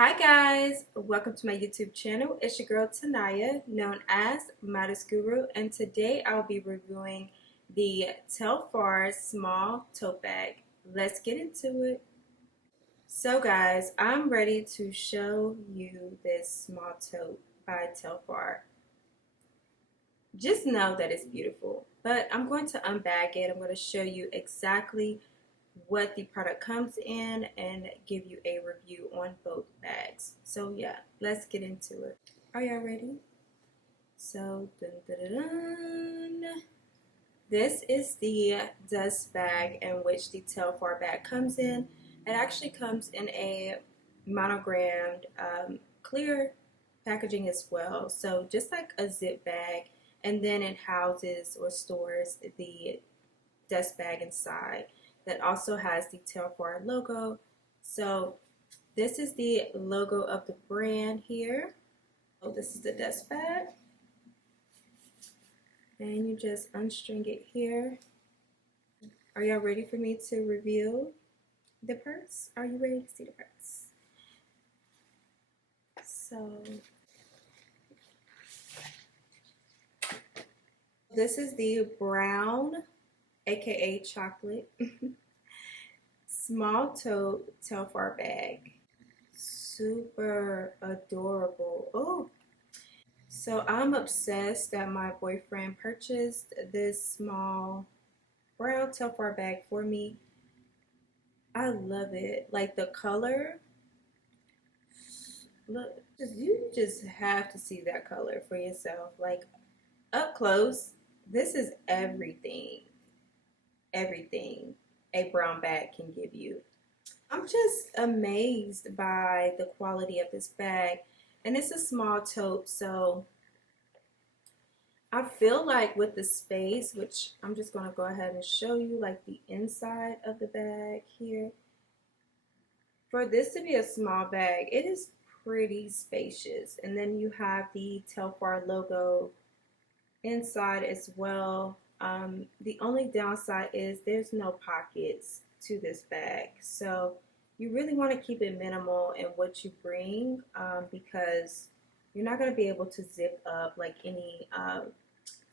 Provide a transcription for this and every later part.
Hi guys, welcome to my YouTube channel. It's your girl Tanaya, known as Modest Guru, and today I'll be reviewing the Telfar small tote bag. Let's get into it. So guys, I'm ready to show you this small tote by Telfar. Just know that it's beautiful, but I'm going to unbag it. I'm going to show you exactly what the product comes in and give you a review on both bags. So yeah, let's get into it. Are y'all ready? So dun, dun, dun, dun. This is the dust bag in which the Telfar bag comes in. It actually comes in a monogrammed clear packaging as well. So just like a zip bag, and then it houses or stores the dust bag inside that also has the Telfar logo. So this is the logo of the brand here. So this is the dust bag. And you just unstring it here. Are y'all ready for me to reveal the purse? Are you ready to see the purse? So this is the brown, aka chocolate, small tote Telfar bag. Super adorable. Oh, so I'm obsessed that my boyfriend purchased this small brown Telfar bag for me. I love it. Like the color, look, you just have to see that color for yourself. Like up close, this is everything a brown bag can give you. I'm just amazed by the quality of this bag. And it's a small tote, so I feel like with the space, which I'm just going to go ahead and show you like the inside of the bag here. For this to be a small bag, it is pretty spacious. And then you have the Telfar logo inside as well. The only downside is there's no pockets to this bag. So you really want to keep it minimal in what you bring because you're not going to be able to zip up like any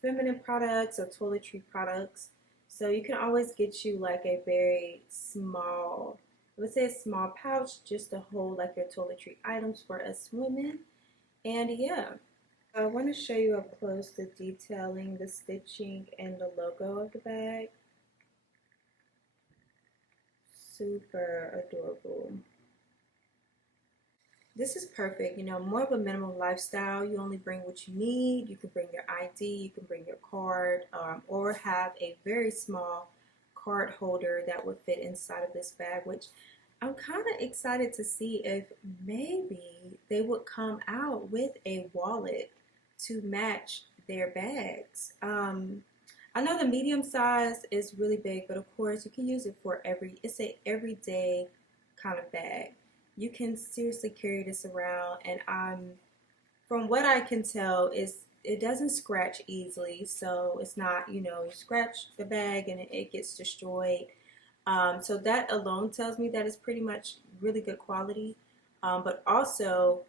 feminine products or toiletry products. So you can always get you like a very small, let's say a small pouch just to hold like your toiletry items for us women. And yeah, I want to show you up close the detailing, the stitching, and the logo of the bag. Super adorable. This is perfect, more of a minimal lifestyle. You only bring what you need. You can bring your ID, you can bring your card, or have a very small card holder that would fit inside of this bag, which I'm kind of excited to see if maybe they would come out with a wallet to match their bags. I know the medium size is really big, but of course you can use it for it's a everyday kind of bag. You can seriously carry this around, and from what I can tell, it doesn't scratch easily, so it's not, you scratch the bag and it gets destroyed. So that alone tells me that it's pretty much really good quality. But also,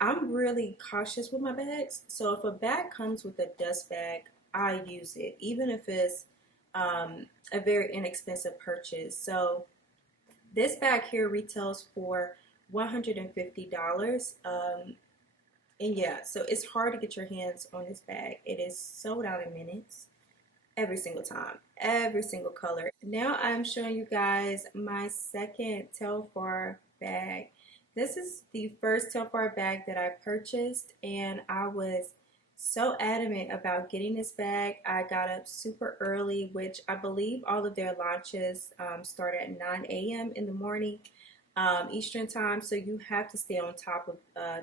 I'm really cautious with my bags. So if a bag comes with a dust bag, I use it, even if it's a very inexpensive purchase. So this bag here retails for $150. And yeah, so it's hard to get your hands on this bag. It is sold out in minutes every single time, every single color. Now I'm showing you guys my second Telfar bag. This is the first Telfar bag that I purchased, and I was so adamant about getting this bag. I got up super early, which I believe all of their launches start at 9 a.m. in the morning Eastern time, so you have to stay on top of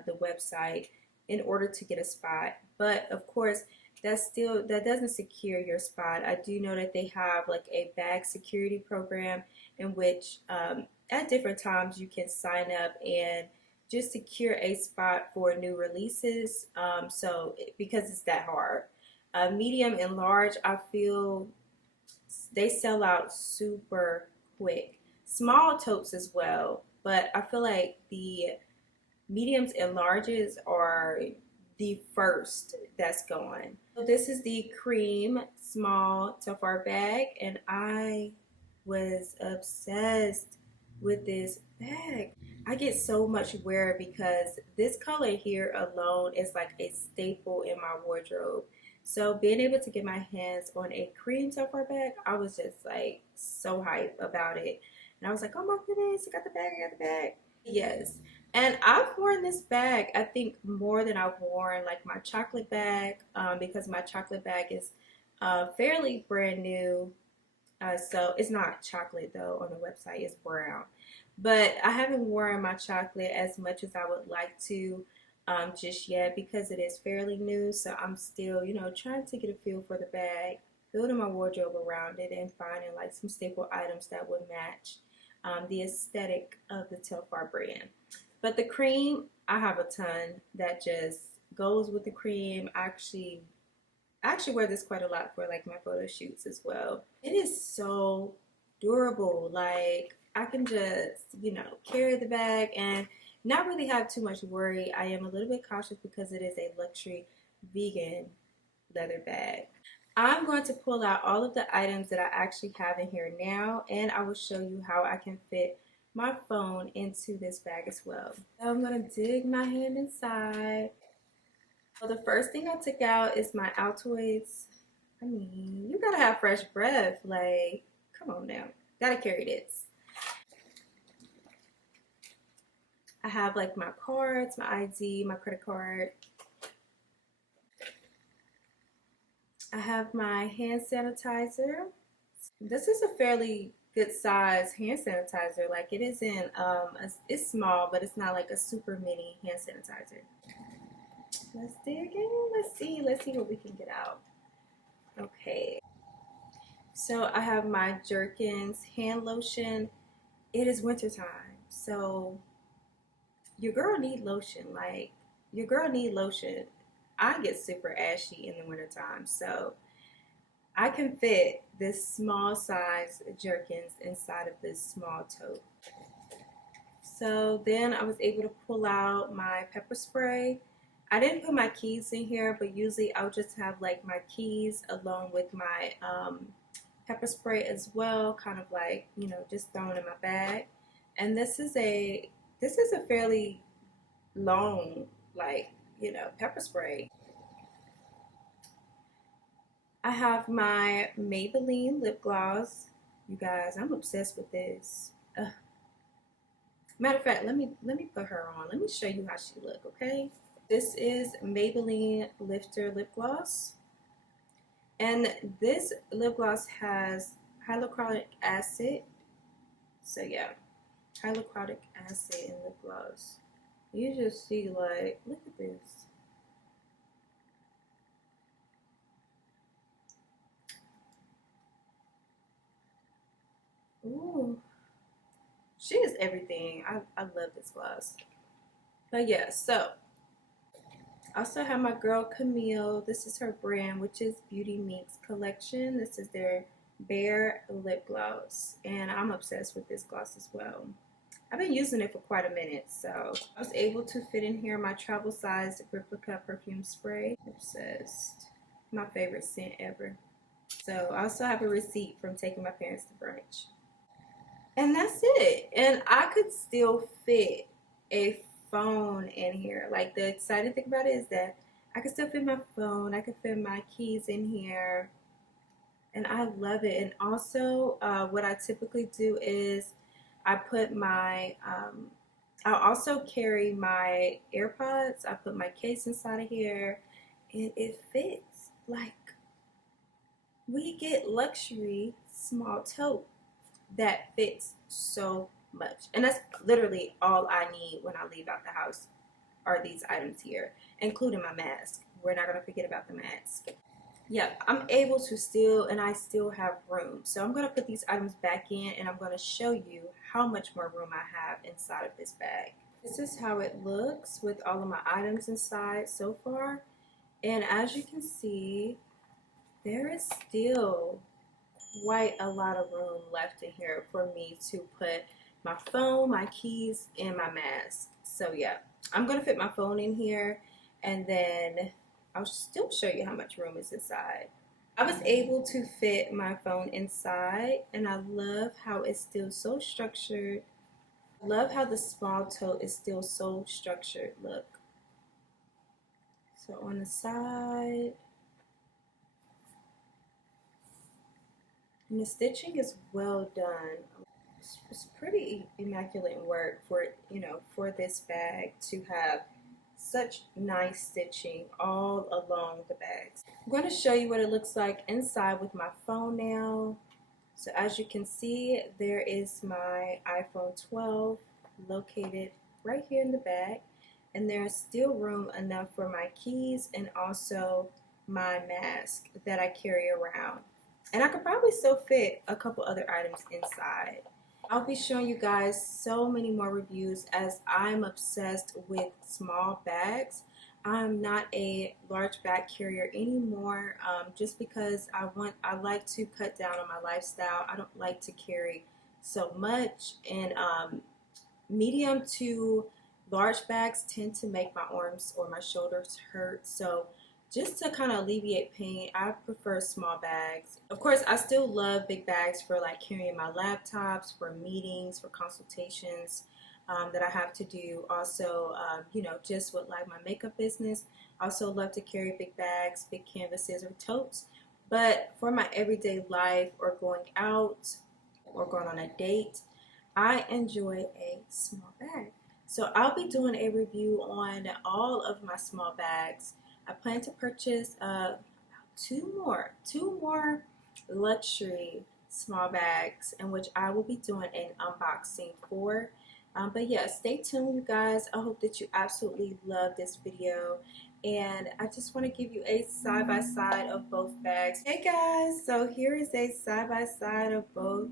the website in order to get a spot. But of course, that doesn't secure your spot. I do know that they have like a bag security program in which at different times you can sign up and just secure a spot for new releases. Because it's that hard. Medium and large, I feel they sell out super quick. Small totes as well, but I feel like the mediums and larges are the first that's gone. So this is the cream small Telfar bag, and I was obsessed with this bag. I get so much wear because this color here alone is like a staple in my wardrobe. So being able to get my hands on a cream Telfar bag, I was just like so hyped about it. And I was like, oh my goodness, I got the bag, I got the bag. Yes. And I've worn this bag, I think, more than I've worn like my chocolate bag, because my chocolate bag is fairly brand new. So it's not chocolate though on the website, it's brown. But I haven't worn my chocolate as much as I would like to just yet because it is fairly new. So I'm still, trying to get a feel for the bag, building my wardrobe around it, and finding like some staple items that would match the aesthetic of the Telfar brand. But the cream, I have a ton that just goes with the cream. I actually wear this quite a lot for like my photo shoots as well. It is so durable. Like I can just, carry the bag and not really have too much worry. I am a little bit cautious because it is a luxury vegan leather bag. I'm going to pull out all of the items that I actually have in here now, and I will show you how I can fit my phone into this bag as well. So I'm going to dig my hand inside. So the first thing I took out is my Altoids. I mean, you gotta have fresh breath. Like, come on now. Gotta carry this. I have like my cards, my ID, my credit card. I have my hand sanitizer. This is a fairly good size hand sanitizer. Like it isn't, it's small, but it's not like a super mini hand sanitizer. Let's dig in. Let's see what we can get out. Okay. So I have my Jerkins hand lotion. It is wintertime, so your girl need lotion. Like your girl need lotion. I get super ashy in the wintertime, so I can fit this small size Jerkins inside of this small tote. So then I was able to pull out my pepper spray. I didn't put my keys in here, but usually I'll just have like my keys along with my pepper spray as well, kind of like, just thrown in my bag. And this is a fairly long, like, pepper spray. I have my Maybelline lip gloss. You guys, I'm obsessed with this. Ugh. Matter of fact, let me put her on. Let me show you how she look, okay? This is Maybelline Lifter lip gloss. And this lip gloss has hyaluronic acid. So yeah, hyaluronic acid in lip gloss. You just see, like, look at this. Ooh, she is everything. I love this gloss. But yeah, so I also have my girl Camille. This is her brand, which is Beauty Minx Collection. This is their Bare Lip Gloss, and I'm obsessed with this gloss as well. I've been using it for quite a minute, so I was able to fit in here my travel size replica perfume spray. Obsessed. My favorite scent ever. So I also have a receipt from taking my parents to brunch. And that's it. And I could still fit a phone in here. Like the exciting thing about it is that I could still fit my phone. I could fit my keys in here. And I love it. And also, what I typically do is I put I also carry my AirPods. I put my case inside of here, and it fits. Like, we get luxury small tote that fits so much. And that's literally all I need when I leave out the house are these items here, including my mask. We're not going to forget about the mask. Yeah, I'm able to and I still have room. So I'm going to put these items back in, and I'm going to show you how much more room I have inside of this bag. This is how it looks with all of my items inside so far. And as you can see, there is still quite a lot of room left in here for me to put my phone, my keys, and my mask. So yeah, I'm going to fit my phone in here, and then I'll still show you how much room is inside. I was able to fit my phone inside, and I love how it's still so structured. I love how the small tote is still so structured. Look. So on the side, and the stitching is well done. It's pretty immaculate work for, for this bag to have such nice stitching all along the bags. I'm going to show you what it looks like inside with my phone now. So as you can see, there is my iPhone 12 located right here in the bag, and there's still room enough for my keys and also my mask that I carry around. And I could probably still fit a couple other items inside. I'll be showing you guys so many more reviews as I'm obsessed with small bags. I'm not a large bag carrier anymore, just because I like to cut down on my lifestyle. I don't like to carry so much, and medium to large bags tend to make my arms or my shoulders hurt. So just to kind of alleviate pain, I prefer small bags. Of course, I still love big bags for like carrying my laptops, for meetings, for consultations that I have to do. Also, just with like my makeup business, I also love to carry big bags, big canvases, or totes. But for my everyday life or going out or going on a date, I enjoy a small bag. So I'll be doing a review on all of my small bags. I plan to purchase two more luxury small bags, in which I will be doing an unboxing for. But yeah, stay tuned, you guys. I hope that you absolutely love this video. And I just want to give you a side-by-side of both bags. Hey guys, so here is a side-by-side of both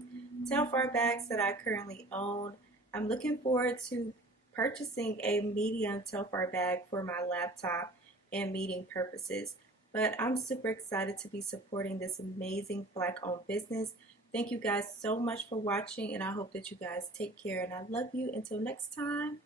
Telfar bags that I currently own. I'm looking forward to purchasing a medium Telfar bag for my laptop and meeting purposes. But I'm super excited to be supporting this amazing Black-owned business. Thank you guys so much for watching, and I hope that you guys take care, and I love you. Until next time.